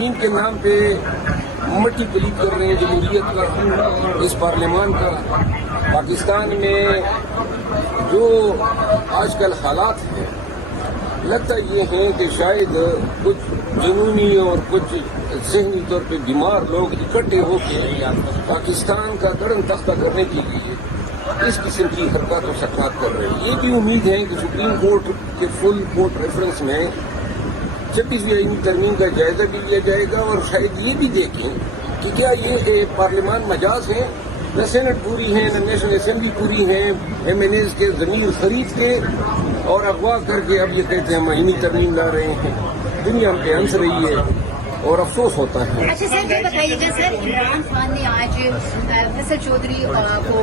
ترمیم کے نام پہ مٹی پلیت کر رہے ہیں جمہوریت کا، اس پارلیمان کا. پاکستان میں جو آج کل حالات ہیں، لگتا یہ ہے کہ شاید کچھ جنونی اور کچھ ذہنی طور پہ بیمار لوگ اکٹھے ہو کے پاکستان کا درن تختہ کرنے کے لیے اس قسم کی حرکات و سکنات کر رہے ہیں. یہ بھی امید ہے کہ سپریم کورٹ کے فل کورٹ ریفرنس میں 26ویں آئینی ترمیم کا جائزہ بھی لیا جائے گا، اور شاید یہ بھی دیکھیں کہ کیا یہ پارلیمان مجاز ہے، نہ سینٹ پوری ہے، نہ نیشنل اسمبلی پوری ہے، ایم این ایز کے ضمیر خرید کے اور اغوا کر کے اب یہ کہتے ہیں ہم آئینی ترمیم لا رہے ہیں. دنیا ہم پہ ہنس رہی ہے اور افسوس ہوتا ہے. اچھا سر یہ بتائیے گا سر، عمران خان نے آج فیصل چودھری کو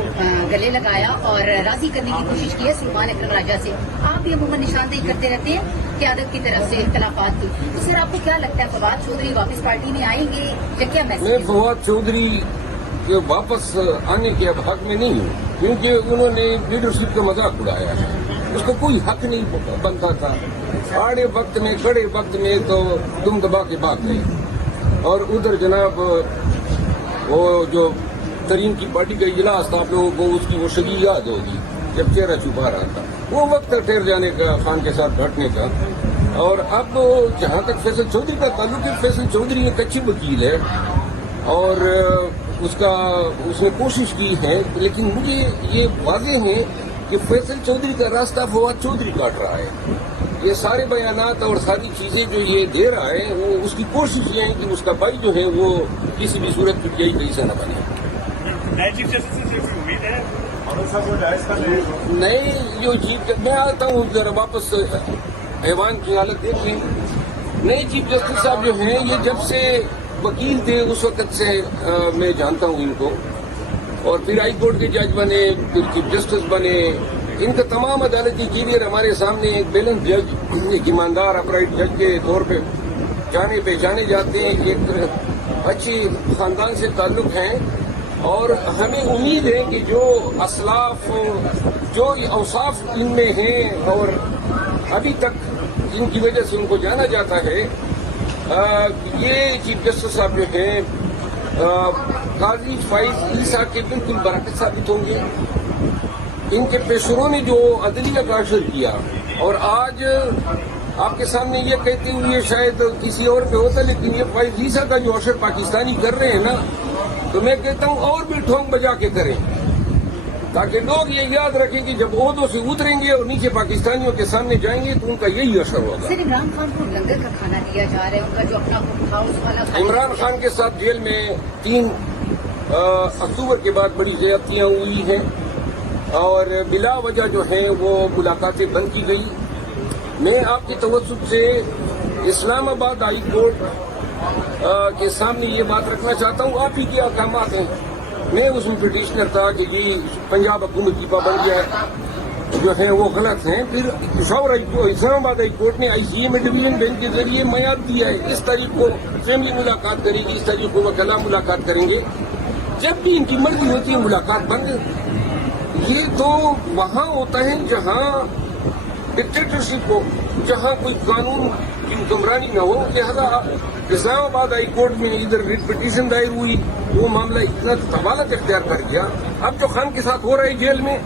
گلے لگایا اور راضی کرنے کی کوشش کی ہے سلمان اکرم راجہ سے. آپ بھی عموماً نشاندہی کرتے رہتے ہیں قیادت کی طرف سے اختلافات کی، تو سر آپ کو کیا لگتا ہے فواد چودھری واپس پارٹی میں آئیں گے یا کیا میسج؟ میں فواد چودھری کے واپس آنے کے اب حق میں نہیں ہوں، کیونکہ انہوں نے لیڈرشپ کا مذاق اڑایا ہے. اس کو کوئی حق نہیں بنتا تھا. آڑے وقت میں کڑے وقت میں تو دم دبا کے بھاگ گئے، اور ادھر جناب وہ جو ترین کی پارٹی کا اجلاس تھا، آپ لوگوں کو اس کی وہ شگی یاد ہوگی جب چہرہ چھپا رہا تھا. وہ وقت ٹھہر جانے کا خان کے ساتھ بیٹھنے کا. اور اب جہاں تک فیصل چودھری کا تعلق ہے، فیصل چودھری ایک اچھی وکیل ہے اور اس نے کوشش کی ہے، لیکن مجھے یہ واضح ہے کہ فیصل چودھری کا راستہ فواد چودھری کاٹ رہا ہے. یہ سارے بیانات اور ساری چیزیں جو یہ دے رہا ہے، وہ اس کی کوشش یہ ہے کہ اس کا بھائی جو ہے وہ کسی بھی صورت کی یہی کیسا نہ بنے. نئے چیف جسٹس سے کوئی امید ہے؟ نئے جو میں آتا ہوں ذرا واپس ایوان کی حالت دیکھیں. نئے چیف جسٹس صاحب جو ہیں یہ جب سے وکیل تھے اس وقت سے میں جانتا ہوں ان کو، اور پھر ہائی کورٹ کے جج بنے، پھر چیف جسٹس بنے. ان کا تمام عدالتی کیریئر ہمارے سامنے ایک بیلنس جج، ایک ایماندار اپرائٹ جج کے طور پہ جانے پہچانے جاتے ہیں. ایک اچھی خاندان سے تعلق ہیں، اور ہمیں امید ہے کہ جو اسلاف جو اوصاف ان میں ہیں اور ابھی تک جن کی وجہ سے ان کو جانا جاتا ہے، یہ چیف جسٹس صاحب جو ہیں قاضی فائز عیسیٰ کے بالکل برعکس ثابت ہوں گے. ان کے پیشروں نے جو عدلیہ کا اشر کیا، اور آج آپ کے سامنے یہ کہتے ہوئے شاید کسی اور پہ ہوتا، لیکن یہ فائز عیسیٰ کا جو اشر پاکستانی کر رہے ہیں نا، تو میں کہتا ہوں اور بھی ٹھونگ بجا کے کریں، تاکہ لوگ یہ یاد رکھیں کہ جب عہدوں سے اتریں گے اور نیچے پاکستانیوں کے سامنے جائیں گے تو ان کا یہی اثر ہوگا. سر عمران خان کو لنگر کا کھانا دیا جا رہا ہے، ان کا جو اپنا ہاؤس والا عمران خان کے ساتھ جیل میں 3 اکتوبر کے بعد بڑی زیادتیاں ہوئی ہیں، اور بلا وجہ جو ہیں وہ ملاقاتیں بند کی گئی. میں آپ کی توسط سے اسلام آباد ہائی کورٹ کے سامنے یہ بات رکھنا چاہتا ہوں. آپ ہی کے احکامات ہیں، میں اس میں پٹیشنر تھا کہ یہ پنجاب حکومت کی پابندیاں جو ہیں وہ غلط ہیں. پھر اسلام آباد ہائی کورٹ نے آئی سی اے میں ڈویژن بینچ کے ذریعے میعاد دیا ہے. اس تاریخ کو فیملی ملاقات کرے گی، اس تاریخ کو وکلا ملاقات کریں گے. جب بھی ان کی مرضی ہوتی ہے ملاقات بند. یہ تو وہاں ہوتا ہے جہاں ڈکٹیٹرشپ ہو، جہاں کوئی قانون کی حکمرانی نہ ہو. لہذا اسلام آباد ہائی کورٹ میں ادھر ریٹ پٹیشن دائر ہوئی، وہ معاملہ اتنا طوالت اختیار کر گیا. اب جو خان کے ساتھ ہو رہا ہے جیل میں،